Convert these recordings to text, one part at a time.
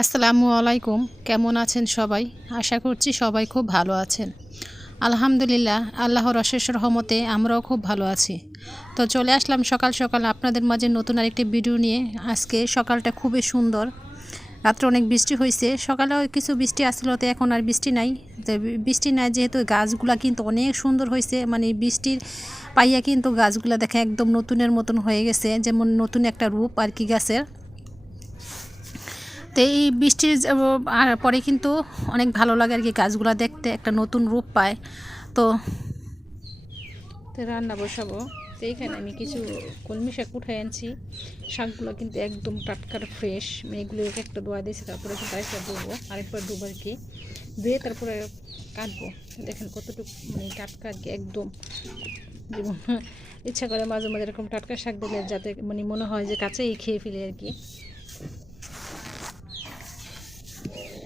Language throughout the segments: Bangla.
আসসালামু আলাইকুম। কেমন আছেন সবাই? আশা করছি সবাই খুব ভালো আছেন। আলহামদুলিল্লাহ, আল্লাহর অশেষ রহমতে আমরাও খুব ভালো আছি। তো চলে আসলাম সকাল সকাল আপনাদের মাঝে নতুন আরেকটি ভিডিও নিয়ে। আজকে সকালটা খুবই সুন্দর। রাত্রে অনেক বৃষ্টি হয়েছে, সকালেও কিছু বৃষ্টি আসছিল, তো এখন আর বৃষ্টি নাই। তো বৃষ্টি নাই যেহেতু গাছগুলা কিন্তু অনেক সুন্দর হয়েছে, মানে বৃষ্টির পাইয়া কিন্তু গাছগুলা দেখে একদম নতুনের মতন হয়ে গেছে, যেমন নতুন একটা রূপ আর কি গাছের। তো এই বৃষ্টির পরে কিন্তু অনেক ভালো লাগে আর কি, গাছগুলো দেখতে একটা নতুন রূপ পায়। তো রান্না বসাবো। তো এইখানে আমি কিছু কলমি শাক উঠে আনছি। শাকগুলো কিন্তু একদম টাটকার ফ্রেশ, মানে এগুলো একটা ধোয়া দিয়েছি, তারপরে আরেকটা ধোবো, আরেকবার ধোবো আর কি, ধুয়ে তারপরে কাটবো। দেখেন কতটুকু মানে টাটকা আর কি, একদম যেমন ইচ্ছা করে মাঝে মাঝে এরকম টাটকা শাক দিলে যাতে মানে মনে হয় যে কাছেই খেয়ে ফেলে আর কি।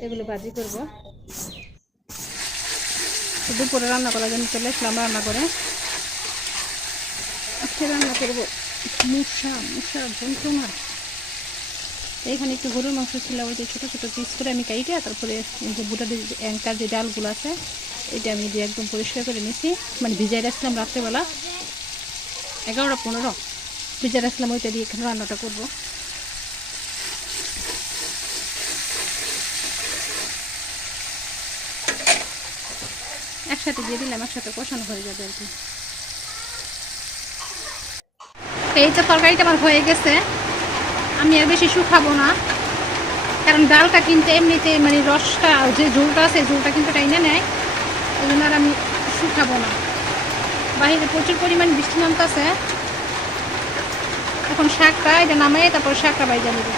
এগুলো ভাজি করবো। দুপুরে রান্না করার জন্য চলে আসলাম রান্না করে। আজকে রান্না করবো মুসা যন্ত্রণা। এইখানে একটু গরুর মাংস ছিল, ওই যে ছোটো ছোটো পিস করে আমি কাইটা, তারপরে যে বুটার অ্যাঙ্কার যে ডালগুলো আছে এটা আমি দিয়ে একদম পরিষ্কার করে নিয়েছি, মানে ভিজাই রাখছিলাম রাত্রেবেলা 11:15 ভিজাই রাখছিলাম, ওইটা দিয়ে এখানে রান্নাটা করবো। একসাথে দিয়ে দিলাম, একসাথে কষানো হয়ে যাবে আর কি। এই তো তরকারিটা আমার হয়ে গেছে, আমি আর বেশি শুকাবো না, কারণ ডালটা কিন্তু এমনিতে মানে রসটা যে ঝোলটা আছে ঝোলটা কিন্তু টাইনে নেয়, ওই জন্য আর আমি শুকাবো না। বাইরে প্রচুর পরিমাণ বৃষ্টি নামতেছে। এখন শাকটা এটা নামাই, তারপর শাকটা বাইজা নেব।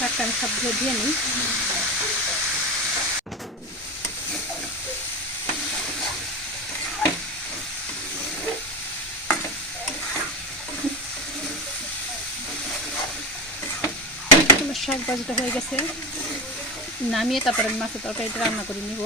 শাকটা আমি সবগুলো দিয়ে নিই। তোমার শাক ভাজিটা হয়ে গেছে, নামিয়ে তারপরে আমি মাছের তরকারিটা রান্না করে নিব।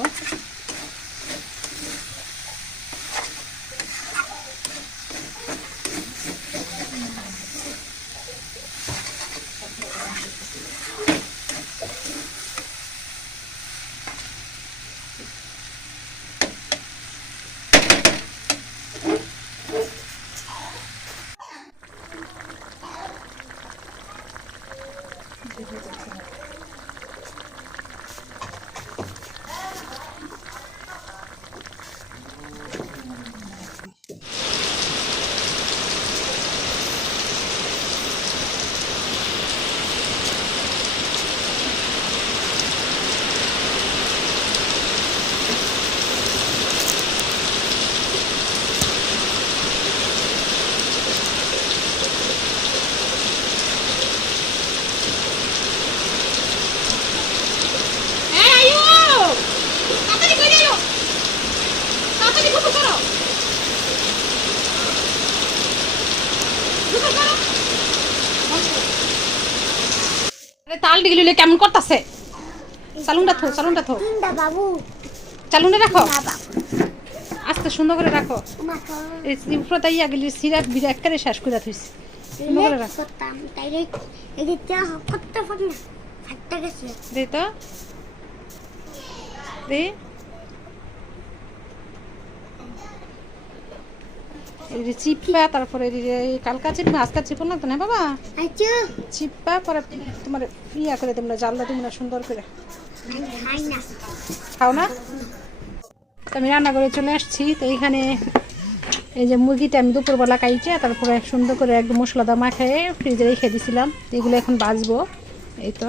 তাল ডিগলিলে কেমন করতেছে? চালুনটা থো বাবু, চালুনে রাখো, আস্তে সুন্দর করে রাখো। এই উপরে তাইয়া গেলি সিরাপ বিরাট করে শেষ করে থইছি, সুন্দর করে রাখো। তাইলে এদিকে করতে পারি না, ফাটতে গেছে। দে তো দে, এই চিপা, তারপরে কালকা চিপা আজকা চিপো না তো না বাবা, চিপা পরে তোমার ইয়া করে তোমরা জালটা তোমরা সুন্দর করে খাও না। তো আমি রান্না করে চলে আসছি। তো এইখানে এই যে মুরগিটা আমি দুপুরবেলা কাইটে তারপরে সুন্দর করে একদম মশলাদার মাখায়ে ফ্রিজে রেখে দিয়েছিলাম। এগুলো এখন বাজবো। এই তো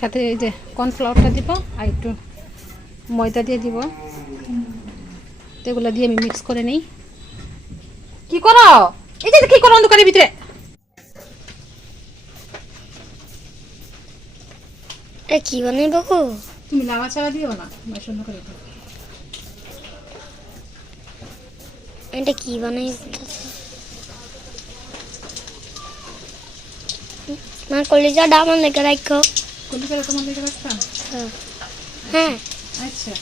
সাথে এই যে কর্নফ্লাওয়ারটা দিব আর একটু ময়দা দিয়ে দিব। এগুলো দিয়ে আমি মিক্স করে নিই। কি করো? এই যে কি করো অন্ধকারের ভিতরে? কি বানাইবো গো? তুমি নাড়াচাড়া দিও না, সুন্দর করে দিও। এটা কি বানাইব? না কলিজা ডামান লেগে রাখো। কলিজাটা তোমার লেগে রাখতাম? হ্যাঁ। আচ্ছা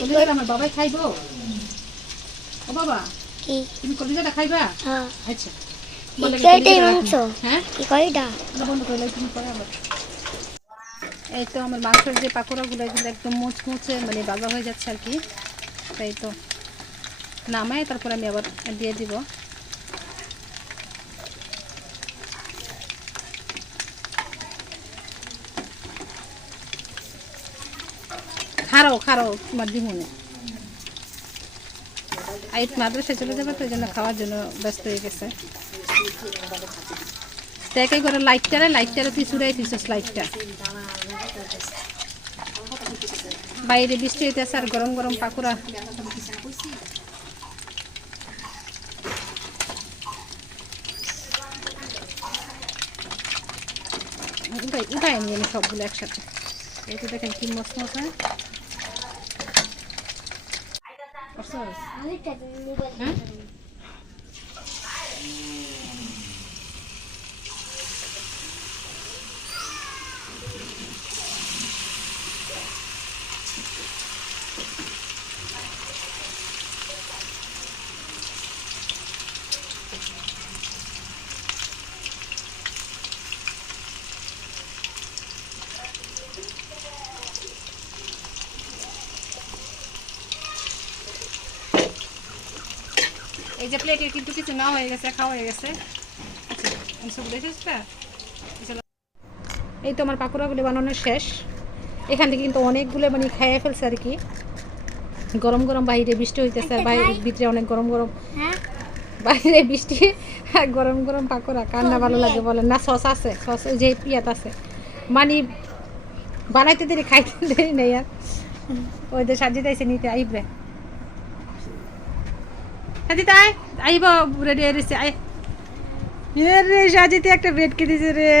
কলিজাটা আমার বাবাই খাইবো? ও বাবা, কি তুমি কলিজাটা খাইবা? হ্যাঁ। আচ্ছা এটাই মাংস। হ্যাঁ কি কইটা? বন্ধ করে তুমি পরে আবার। এই তো আমার মাংসের যে পাকোড়াগুলো এগুলো একদম মুচমুচে মানে ভাজা হয়ে যাচ্ছে আর কি। তাই তো নামায় তারপর আমি আবার দিয়ে দিব। খারাও খারাও তোমার দিমুনে আইট মাদ্রাসা চলে যাবে তো এই জন্য খাওয়ার জন্য ব্যস্ত হয়ে গেছে। দেখে করে লাইটটারে তুই চুড়াই দিছিস লাইটটা। বাইরে বৃষ্টি হইতেছে আর গরম গরম পাকোড়া। উঠাই নিয়ে আমি সবগুলো একসাথে। এই তো দেখেন কি মসমস হয়। হ্যাঁ এই যে প্লেটের কিন্তু কিছু না হয়ে গেছে, খাওয়া হয়ে গেছে। এই তো আমার পাকোড়াগুলি বানানো শেষ। এখান থেকে কিন্তু অনেকগুলো মানে খেয়ে ফেলছে আর কি। গরম গরম বাইরে বৃষ্টি হইতেছে, ভিতরে অনেক গরম গরম। বাইরে বৃষ্টি আর গরম গরম পাকোড়া কার না ভালো লাগে বলেন? না সস আছে, সস ওই যে পিয়াত আছে, মানে বানাইতে দেরি খাইতে দেরি নেই আর। ওই যে সাজিদাইছে নিতে আইবে, সাজিতাই আইব রেডি হয়ে রয়েছে। আই রে সাজিতে একটা বেড কে দিছে রে।